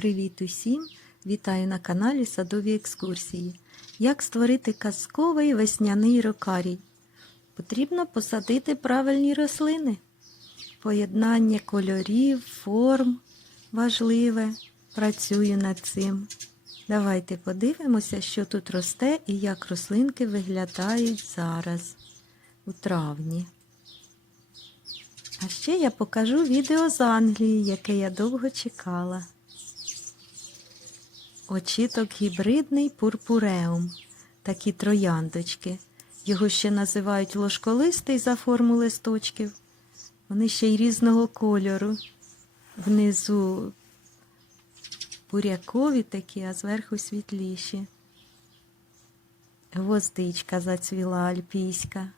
Привіт усім! Вітаю на каналі Садові екскурсії. Як створити казковий весняний рокарій? Потрібно посадити правильні рослини. Поєднання кольорів, форм важливе. Працюю над цим. Давайте подивимося, що тут росте і як рослинки виглядають зараз, у травні. А ще я покажу відео з Англії, яке я довго чекала. Очіток гібридний пурпуреум. Такі трояндочки. Його ще називають ложколистий за форму листочків. Вони ще й різного кольору. Внизу бурякові такі, а зверху світліші. Гвоздичка зацвіла альпійська.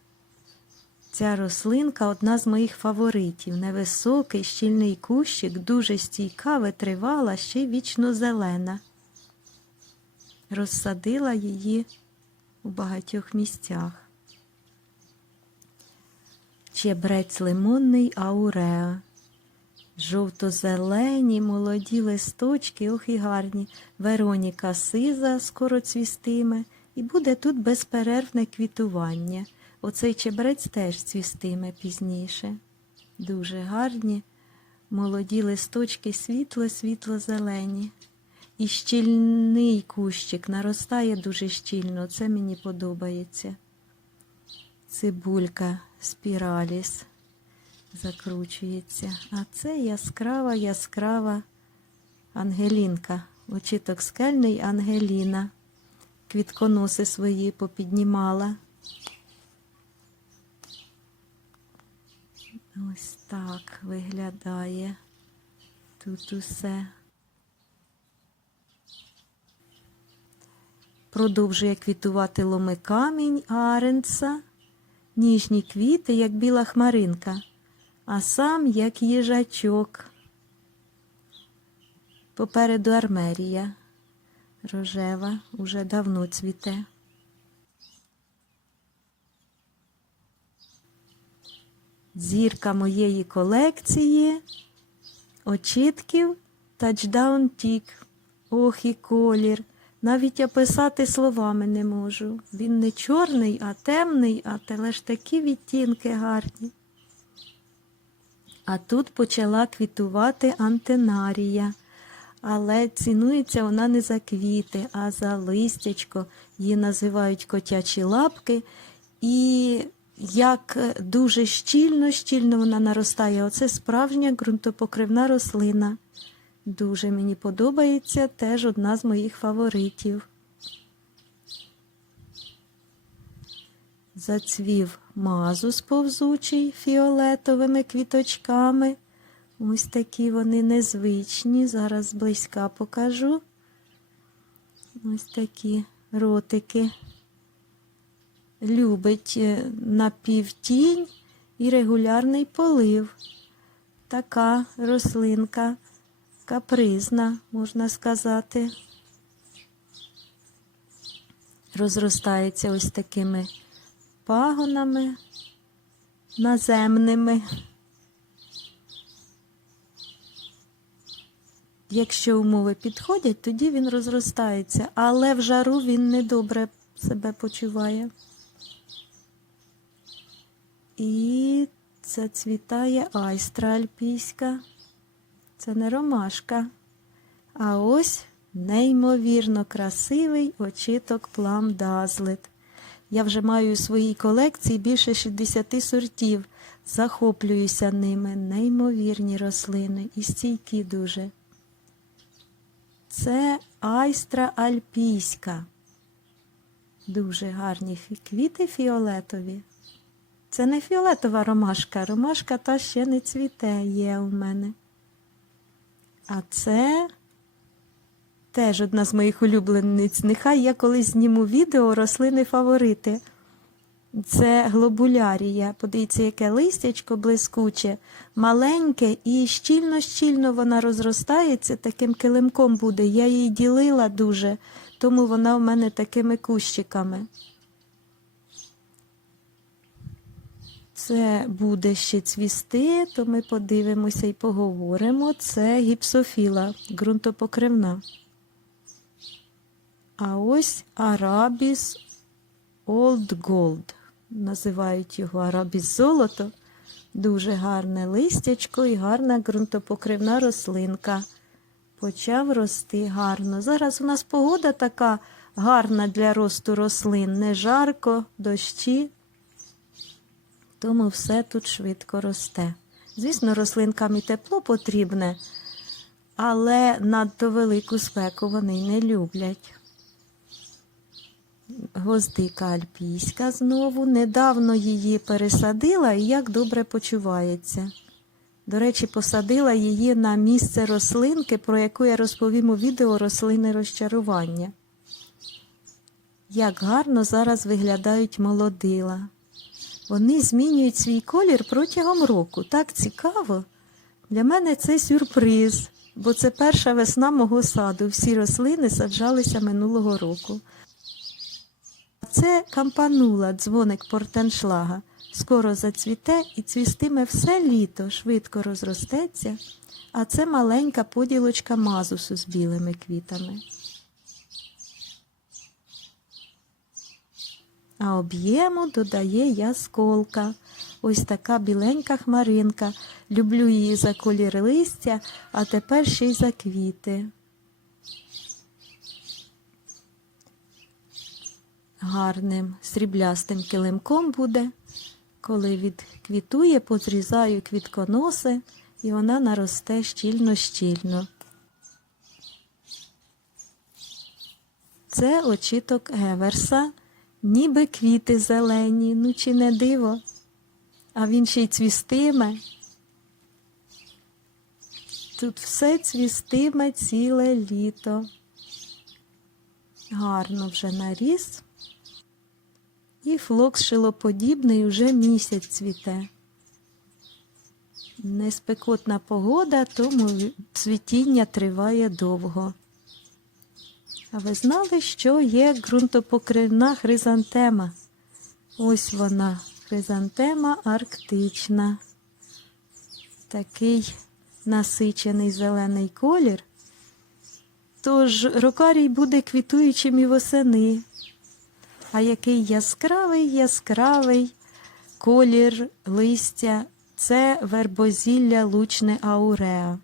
Ця рослинка одна з моїх фаворитів. Невисокий, щільний кущик, дуже стійка, витривала, ще й вічно зелена. Розсадила її у багатьох місцях. Чебрець лимонний ауреа. Жовто-зелені, молоді листочки, ох і гарні. Вероніка сиза скоро цвістиме, і буде тут безперервне квітування. Оцей чебрець теж цвістиме пізніше. Дуже гарні, молоді листочки світло-світло-зелені. І щільний кущик наростає дуже щільно, це мені подобається. Цибулька спіраліс закручується. А це яскрава, яскрава Ангелінка. Очіток скельний Ангеліна. Квітконоси свої попіднімала. Ось так виглядає тут усе. Продовжує квітувати ломикамінь Аренса, ніжні квіти, як біла хмаринка, а сам як їжачок. Попереду армерія рожева, уже давно цвіте. Зірка моєї колекції очітків Touchdown Тік. Ох і колір. Навіть описати словами не можу. Він не чорний, а темний, а те ж такі відтінки гарні. А тут почала квітувати антенарія. Але цінується вона не за квіти, а за листячко. Її називають котячі лапки. І як дуже щільно, щільно вона наростає. Оце справжня ґрунтопокривна рослина. Дуже мені подобається, теж одна з моїх фаворитів. Зацвів мазус повзучий фіолетовими квіточками. Ось такі вони незвичні. Зараз зблизька покажу. Ось такі ротики. Любить е, напівтінь і регулярний полив. Така рослинка капризна, можна сказати. Розростається ось такими пагонами наземними. Якщо умови підходять, тоді він розростається, але в жару він недобре себе почуває. І зацвітає айстра альпійська. Це не ромашка. А ось неймовірно красивий очіток плам дазлет. Я вже маю у своїй колекції більше 60 сортів. Захоплююся ними. Неймовірні рослини і стійкі дуже. Це айстра альпійська. Дуже гарні квіти фіолетові. Це не фіолетова ромашка. Ромашка та ще не цвіте є у мене. А це теж одна з моїх улюблениць. Нехай я колись зніму відео рослини фаворити. Це глобулярія. Подивіться, яке листячко блискуче, маленьке і щільно-щільно вона розростається, таким килимком буде. Я її ділила дуже, тому вона в мене такими кущиками. Це буде ще цвісти, то ми подивимося і поговоримо. Це гіпсофіла, ґрунтопокривна. А ось Арабіс Old Gold. Називають його Арабіс золото. Дуже гарне листячко і гарна ґрунтопокривна рослинка. Почав рости гарно. Зараз у нас погода така гарна для росту рослин. Не жарко, дощі, тому все тут швидко росте. Звісно, рослинкам і тепло потрібне, але надто велику спеку вони не люблять. Гвоздика альпійська знову. Недавно її пересадила і як добре почувається. До речі, посадила її на місце рослинки, про яку я розповім у відео рослини розчарування. Як гарно зараз виглядають молодила. Вони змінюють свій колір протягом року. Так цікаво. Для мене це сюрприз, бо це перша весна мого саду. Всі рослини саджалися минулого року. Це кампанула, дзвоник портеншлага. Скоро зацвіте і цвістиме все літо, швидко розростеться, а це маленька поділочка мазусу з білими квітами. А об'єму додає ясколка. Ось така біленька хмаринка. Люблю її за колір листя, а тепер ще й за квіти. Гарним сріблястим килимком буде. Коли відквітує, позрізаю квітконоси, і вона наросте щільно-щільно. Це очіток Еверса, ніби квіти зелені, ну чи не диво, а він ще й цвістиме. Тут все цвістиме ціле літо. Гарно вже наріс. І флокс шилоподібний уже місяць цвіте. Неспекотна погода, тому цвітіння триває довго. А ви знали, що є ґрунтопокривна хризантема? Ось вона, хризантема арктична. Такий насичений зелений колір. Тож рокарій буде квітуючим і восени. А який яскравий, яскравий колір листя це вербозілля лучне ауреа.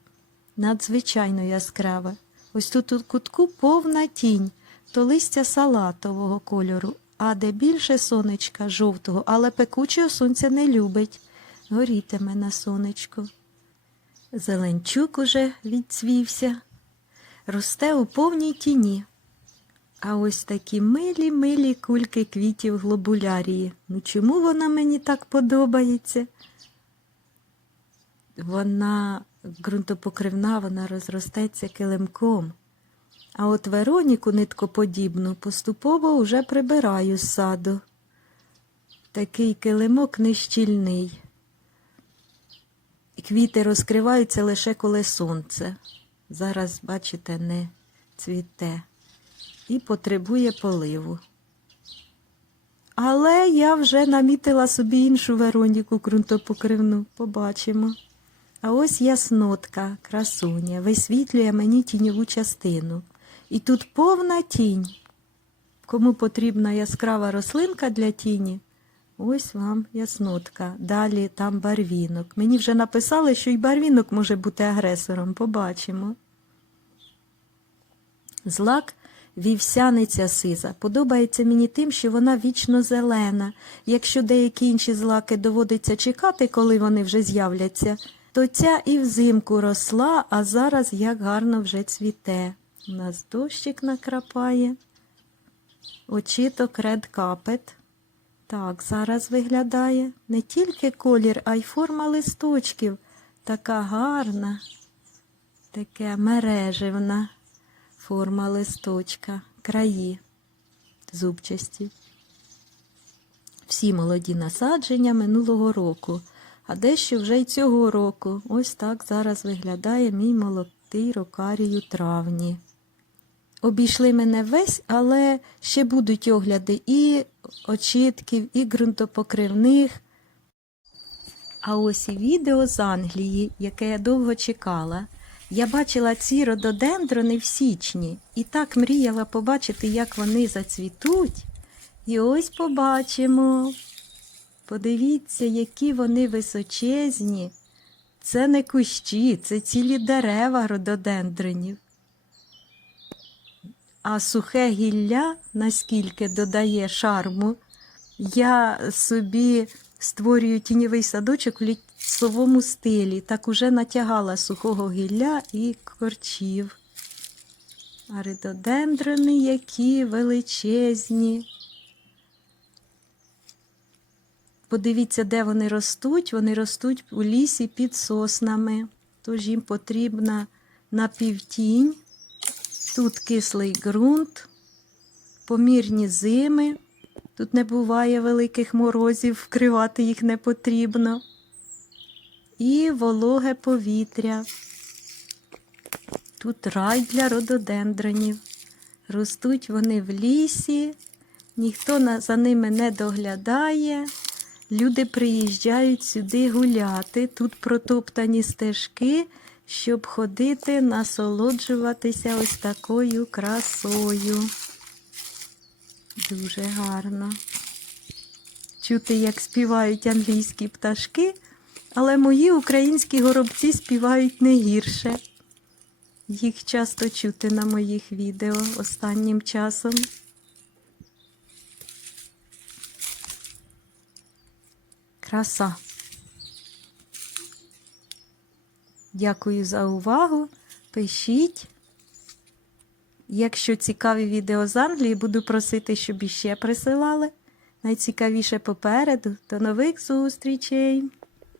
Надзвичайно яскраве. Ось тут у кутку повна тінь, то листя салатового кольору, а де більше сонечка жовтого, але пекучого сонця не любить. Горітиме на сонечку. Зеленчук уже відцвівся, росте у повній тіні. А ось такі милі милі кульки квітів глобулярії. Ну чому вона мені так подобається? Вона ґрунтопокривна, вона розростеться килимком. А от Вероніку ниткоподібну поступово вже прибираю з саду. Такий килимок нещільний. Квіти розкриваються лише коли сонце. Зараз, бачите, не цвіте і потребує поливу. Але я вже намітила собі іншу Вероніку ґрунтопокривну, побачимо. А ось яснотка, красуня, висвітлює мені тіньову частину. І тут повна тінь. Кому потрібна яскрава рослинка для тіні, ось вам яснотка. Далі там барвінок. Мені вже написали, що і барвінок може бути агресором. Побачимо. Злак вівсяниця сиза. Подобається мені тим, що вона вічно зелена. Якщо деякі інші злаки доводиться чекати, коли вони вже з'являться, то ця і взимку росла, а зараз як гарно вже цвіте. У нас дощик накрапає. Очіток Red Carpet. Так, зараз виглядає не тільки колір, а й форма листочків. Така гарна, таке мереживна форма листочка, краї зубчасті. Всі молоді насадження минулого року, а дещо вже й цього року. Ось так зараз виглядає мій молодий рокарій у травні. Обійшли мене весь, але ще будуть огляди і очітків, і ґрунтопокривних. А ось і відео з Англії, яке я довго чекала. Я бачила ці рододендрони в січні і так мріяла побачити, як вони зацвітуть. І ось побачимо. Подивіться, які вони височезні. Це не кущі, це цілі дерева рододендронів. А сухе гілля наскільки додає шарму, я собі створюю тіньовий садочок в лісовому стилі. Так уже натягала сухого гілля і корчів. А рододендрони які величезні. Подивіться, де вони ростуть. Вони ростуть у лісі під соснами. Тож їм потрібна напівтінь. Тут кислий ґрунт, помірні зими. Тут не буває великих морозів, вкривати їх не потрібно. І вологе повітря. Тут рай для рододендронів. Ростуть вони в лісі, ніхто за ними не доглядає. Люди приїжджають сюди гуляти. Тут протоптані стежки, щоб ходити, насолоджуватися ось такою красою. Дуже гарно. Чути, як співають англійські пташки, але мої українські горобці співають не гірше. Їх часто чути на моїх відео останнім часом. Краса. Дякую за увагу. Пишіть. Якщо цікаві відео з Англії, буду просити, щоб іще присилали. Найцікавіше попереду. До нових зустрічей!